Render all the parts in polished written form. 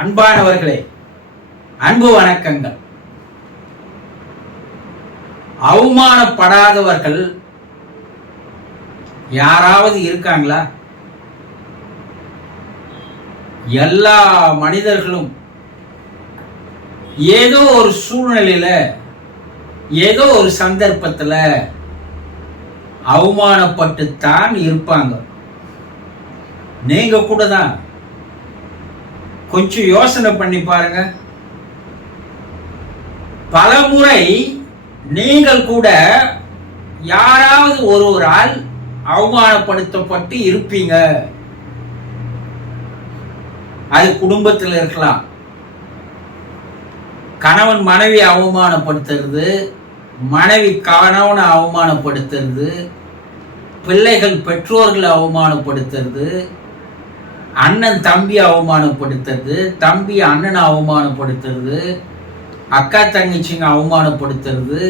அன்பானவர்களே, அன்பு வணக்கங்கள். அவமானப்படாதவர்கள் யாராவது இருக்காங்களா? எல்லா மனிதர்களும் ஏதோ ஒரு சூழ்நிலையில, ஏதோ ஒரு சந்தர்ப்பத்தில் அவமானப்பட்டுத்தான் இருப்பாங்க. நீங்க கூட தான். கொஞ்சம் யோசனை பண்ணி பாருங்க. பலமுறை நீங்கள் கூட யாராவது ஒருவரால் அவமானப்படுத்தப்பட்டு இருப்பீங்க. அது குடும்பத்தில் இருக்கலாம். கணவன் மனைவி அவமானப்படுத்துறது, மனைவி கணவனை அவமானப்படுத்துறது, பிள்ளைகள் பெற்றோர்களை அவமானப்படுத்துறது, அண்ணன் தம்பி அவமானப்படுத்துறது, தம்பி அண்ணனை அவமானப்படுத்துறது, அக்கா தங்கச்சிங்க அவமானப்படுத்துறது,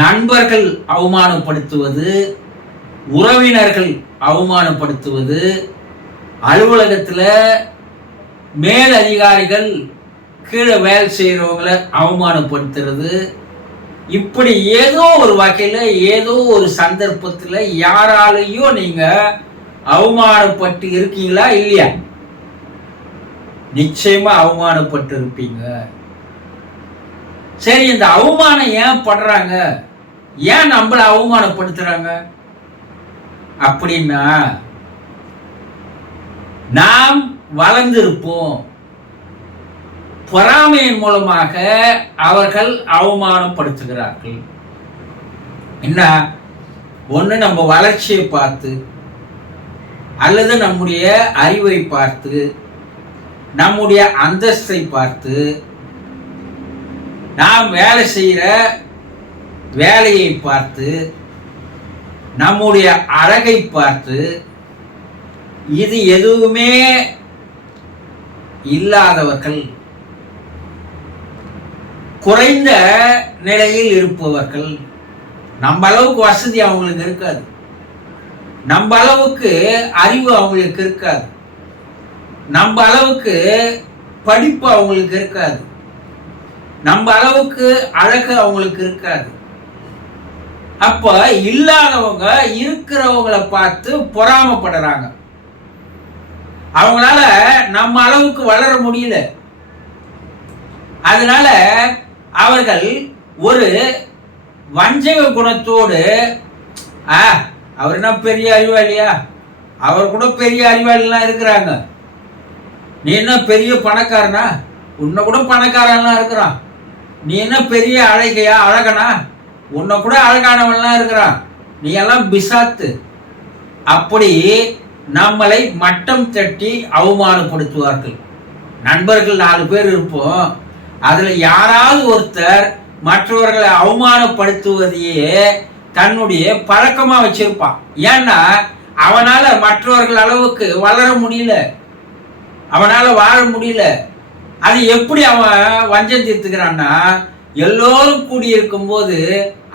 நண்பர்கள் அவமானப்படுத்துவது, உறவினர்கள் அவமானப்படுத்துவது, அலுவலகத்தில் மேல் அதிகாரிகள் கீழே வேலை செய்கிறவங்களை அவமானப்படுத்துறது, இப்படி ஏதோ ஒரு வகையில் ஏதோ ஒரு சந்தர்ப்பத்தில் யாராலையோ நீங்கள் அவமானப்பட்டு இருக்கீங்களா இல்லையா? நிச்சயமா அவமானப்பட்டு இருப்பீங்க. சரி, இந்த அவமானம் ஏன் படுறாங்க, ஏன் நம்மள அவமானப்படுத்துறாங்க அப்படின்னா, நாம் வளர்ந்திருப்போம். பொறாமையின் மூலமாக அவர்கள் அவமானப்படுத்துகிறார்கள். என்ன, ஒன்று நம்ம வளர்ச்சியை பார்த்து, அல்லது நம்முடைய அறிவை பார்த்து, நம்முடைய அந்தஸ்தை பார்த்து, நாம் வேலை செய்கிற வேலையை பார்த்து, நம்முடைய அழகை பார்த்து, இது எதுவுமே இல்லாதவர்கள், குறைந்த நிலையில் இருப்பவர்கள், நம்ம அளவுக்கு வசதி அவங்களுக்கு இருக்காது, நம்ம அளவுக்கு அறிவு அவங்களுக்கு இருக்காது, நம்ம அளவுக்கு படிப்பு அவங்களுக்கு இருக்காது, நம்ம அளவுக்கு அழகு அவங்களுக்கு இருக்காது. அப்ப இல்லாதவங்க இருக்கிறவங்களை பார்த்து பொறாமப்படுறாங்க. அவங்களால நம்ம அளவுக்கு வளர முடியல. அதனால அவர்கள் ஒரு வஞ்சக குணத்தோடு, அவர் என்ன பெரிய அறிவாளியா, அவர் கூட பெரிய அறிவாளிலாம் இருக்கிறாங்க, நீ என்ன பெரிய பணக்காரனா, உன்னை கூட பணக்காரன்லாம் இருக்கிறான், நீ என்ன பெரிய அழகனா, உன்னை கூட அழகானவன்லாம் இருக்கிறான், நீ எல்லாம் பிசாத்து, அப்படி நம்மளை மட்டம் தட்டி அவமானப்படுத்துவார்கள். நண்பர்கள் 4 பேர் இருப்போம், அதில் யாராவது ஒருத்தர் மற்றவர்களை அவமானப்படுத்துவதையே தன்னுடைய பழக்கமா வச்சிருப்பான். ஏன்னா அவனால மற்றவர்கள் அளவுக்கு வளர முடியல, அவனால வாழ முடியல. அது எப்படி அவன் வஞ்சம் தீர்த்துக்கிறான்னா, எல்லோரும் கூடியிருக்கும் போது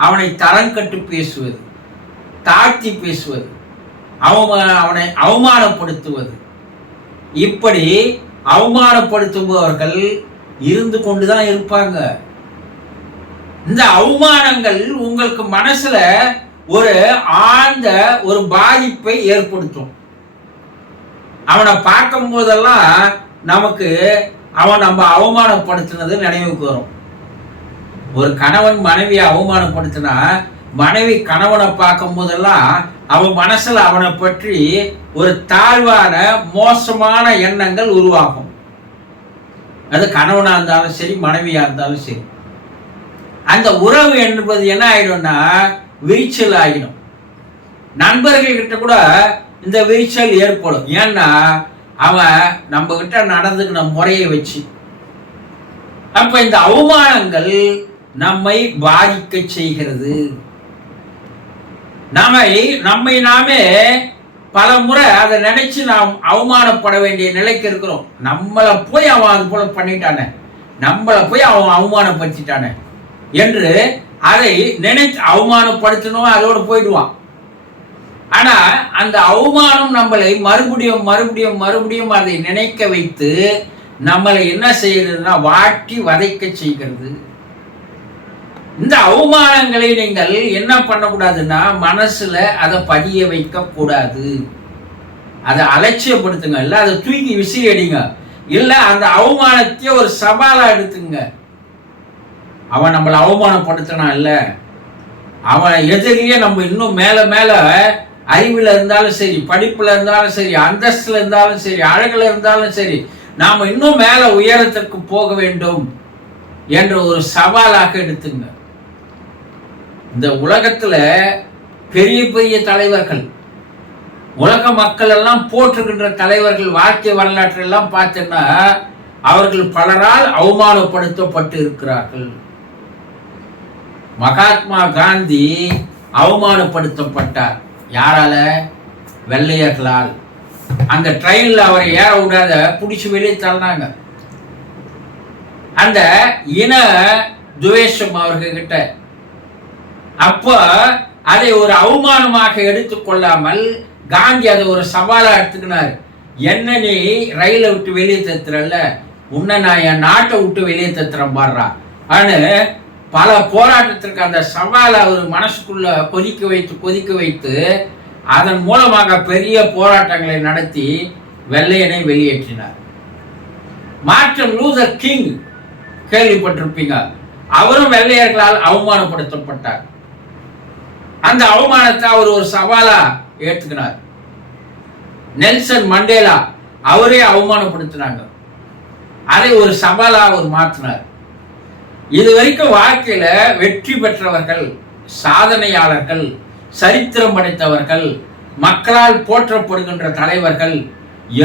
அவனை தரம் கட்டு பேசுவது, தாழ்த்தி பேசுவது, அவனை அவமானப்படுத்துவது, இப்படி அவமானப்படுத்துபவர்கள் இருந்து கொண்டுதான் இருப்பாங்க. இந்த அவமானங்கள் உங்களுக்கு மனசுல ஒரு ஆழ்ந்த ஒரு பாதிப்பை ஏற்படுத்தும். அவனை பார்க்கும் போதெல்லாம் நமக்கு அவன் நம்ம அவமானப்படுத்தினது நினைவுக்கு வரும். ஒரு கணவன் மனைவியை அவமானப்படுத்தினா, மனைவி கணவனை பார்க்கும் போதெல்லாம் அவன் மனசுல அவனை பற்றி ஒரு தாழ்வான மோசமான எண்ணங்கள் உருவாகும். அது கணவனா இருந்தாலும் சரி, மனைவியா இருந்தாலும் சரி. அந்த உறவு என்பது என்ன ஆயிடும்னா விரிச்சல் ஆகிடும். நண்பர்கள் கிட்ட கூட இந்த விரிச்சல் ஏற்படும். ஏன்னா அவன் நம்ம கிட்ட நடந்துக்கிற முறையை வச்சு. அப்ப இந்த அவமானங்கள் நம்மை பாதிக்க செய்கிறது. நம்மை நாமே பல முறை அதை நினைச்சு நாம் அவமானப்பட வேண்டிய நிலைக்கு இருக்கிறோம். நம்மளை போய் அவன் அது போல பண்ணிட்டானே, நம்மளை போய் அவன் அவமானப்படுத்திட்டானே என்று அதை நினைத்து அவமானப்படுத்தணும், அதோடு போயிடுவான். ஆனா அந்த அவமானம் நம்மளை மறுபடியும் மறுபடியும் மறுபடியும் அதை நினைக்க வைத்து நம்மளை என்ன செய்யறதுன்னா வாட்டி வதைக்க செய்கிறது. இந்த அவமானங்களை நீங்கள் என்ன பண்ணக்கூடாதுன்னா மனசுல அதை பதிய வைக்க கூடாது. அதை அலட்சியப்படுத்துங்க, இல்ல அதை தூக்கி விசிறி அடிங்க, இல்ல அந்த அவமானத்தையே ஒரு சவாலா எடுத்துங்க. அவன் நம்மளை அவமானப்படுத்தினான் இல்ல, அவன் எதிரியே நம்ம இன்னும் மேல மேல அறிவுல இருந்தாலும் சரி, படிப்புல இருந்தாலும் சரி, அந்தஸ்துல இருந்தாலும் சரி, அழகுல இருந்தாலும் சரி, நாம இன்னும் மேல உயரத்திற்கு போக வேண்டும் என்ற ஒரு சவாலாக எடுத்துங்க. இந்த உலகத்துல பெரிய பெரிய தலைவர்கள், உலக மக்கள் எல்லாம் போற்றுகின்ற தலைவர்கள் வாழ்க்கை வரலாற்று எல்லாம் பார்த்தீங்கன்னா அவர்கள் பலரால் அவமானப்படுத்தப்பட்டு இருக்கிறார்கள். மகாத்மா காந்தி அவமானப்படுத்தப்பட்டார். யாரால? வெள்ளையர்களால். அந்த ட்ரெயின்ல அவரை ஏற விடாத பிடிச்சி வெளியே தள்ளினாங்க. அந்த இன துவேஷம் அவர்கிட்ட. அப்போ அதை ஒரு அவமானமாக எடுத்துக்கொள்ளாமல் காந்தி அதை ஒரு சவாலா எடுத்துக்கினார். என்ன நீ ரயில விட்டு வெளியே தத்துறல்ல, உன்னை நான் என் நாட்டை விட்டு வெளியே தத்துறேன் பாடுறா ஆனு பல போராட்டத்திற்கு அந்த சவாலை அவர் மனசுக்குள்ள கொதிக்க வைத்து அதன் மூலமாக பெரிய போராட்டங்களை நடத்தி வெள்ளையனை வெளியேற்றினார். மார்ட்டின் லூதர் கிங் கேள்விப்பட்டிருப்பீங்க. அவரும் வெள்ளையர்களால் அவமானப்படுத்தப்பட்டார். அந்த அவமானத்தை அவர் ஒரு சவாலா ஏற்றுக்கினார். நெல்சன் மண்டேலா அவரே அவமானப்படுத்தினாங்க, அதை ஒரு சவாலா அவர் மாற்றினார். இதுவரைக்கும் வாழ்க்கையில வெற்றி பெற்றவர்கள், சாதனையாளர்கள், சரித்திரம் படைத்தவர்கள், மக்களால் போற்றப்படுகின்ற தலைவர்கள்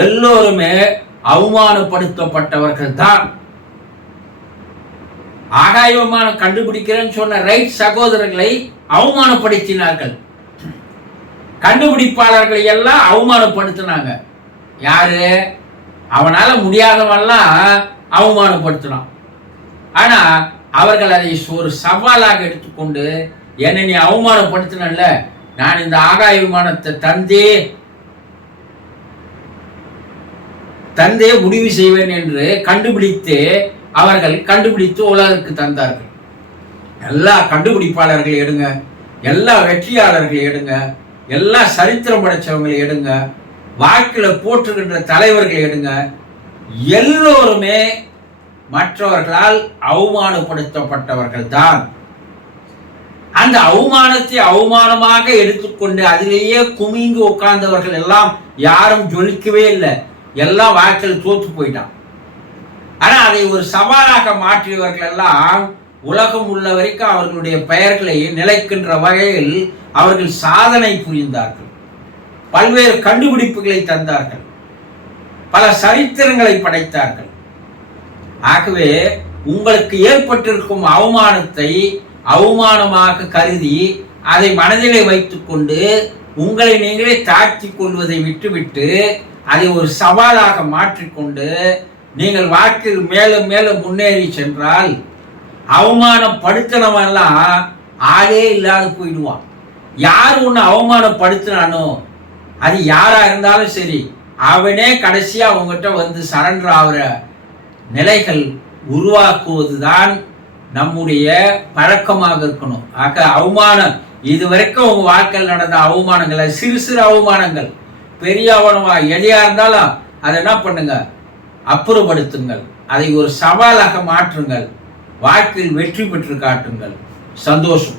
எல்லோருமே அவமானப்படுத்தப்பட்டவர்கள் தான். ஆகாய விமானம் கண்டுபிடிக்கிறேன்னு சொன்ன ரைட் சகோதரர்களை அவமானப்படுத்தினார்கள். கண்டுபிடிப்பாளர்களை எல்லாம் அவமானப்படுத்தினாங்க. யாரு? அவனால முடியாதவெல்லாம் அவமானப்படுத்தினான். ஆனா அவர்கள் அதை ஒரு சவாலாக எடுத்துக்கொண்டு, என்னை நீ அவமானப்படுத்தினல்ல, நான் இந்த ஆகாய விமானத்தை தந்தே முடிவு செய்வேன் என்று அவர்கள் கண்டுபிடித்து உலகிற்கு தந்தார்கள். எல்லா கண்டுபிடிப்பாளர்களை எடுங்க, எல்லா வெற்றியாளர்களை எடுங்க, எல்லா சரித்திரம் படைச்சவங்களை எடுங்க, வாழ்க்கையில போற்றுகின்ற தலைவர்களை எடுங்க, எல்லோருமே மற்றவர்களால் அவமானப்படுத்தப்பட்டவர்கள் தான். அந்த அவமானத்தை அவமானமாக எடுத்துக்கொண்டு அதிலேயே குமிந்து உட்கார்ந்தவர்கள் எல்லாம் யாரும் ஜொலிக்கவே இல்லை. எல்லாம் வாழ்க்கையில் தோற்று போயிட்டான். ஆனா அதை ஒரு சவாலாக மாற்றியவர்கள் எல்லாம் உலகம் உள்ள வரைக்கும் அவர்களுடைய பெயர்களை நிலைக்கின்ற வகையில் அவர்கள் சாதனை புரிந்தார்கள். பல்வேறு கண்டுபிடிப்புகளை தந்தார்கள், பல சரித்திரங்களை படைத்தார்கள். ஆகவே உங்களுக்கு ஏற்பட்டிருக்கும் அவமானத்தை அவமானமாக கருதி அதை மனதிலே வைத்துக் கொண்டு உங்களை நீங்களே தாழ்த்தி கொள்வதை விட்டுவிட்டு அதை ஒரு சவாலாக மாற்றிக்கொண்டு நீங்கள் வாழ்க்கையில் மேலும் மேலும் முன்னேறி சென்றால் அவமானப்படுத்தினவெல்லாம் ஆளே இல்லாத போயிடுவான். யார் உன்னை அவமானப்படுத்தினானோ அது யாரா இருந்தாலும் சரி, அவனே கடைசியா அவங்ககிட்ட வந்து சரண்டர் ஆகிற நிலைகள் உருவாக்குவதுதான் நம்முடைய பழக்கமாக இருக்கணும். ஆக அவமானம், இதுவரைக்கும் உங்க வாழ்க்கையில் நடந்த அவமானங்களை, சிறு சிறு அவமானங்கள், பெரிய அவமானமா எதையா இருந்தாலும் அதை என்ன பண்ணுங்க, அப்புறப்படுத்துங்கள், அதை ஒரு சவாலாக மாற்றுங்கள், வாழ்க்கையில் வெற்றி பெற்று காட்டுங்கள். சந்தோஷம்.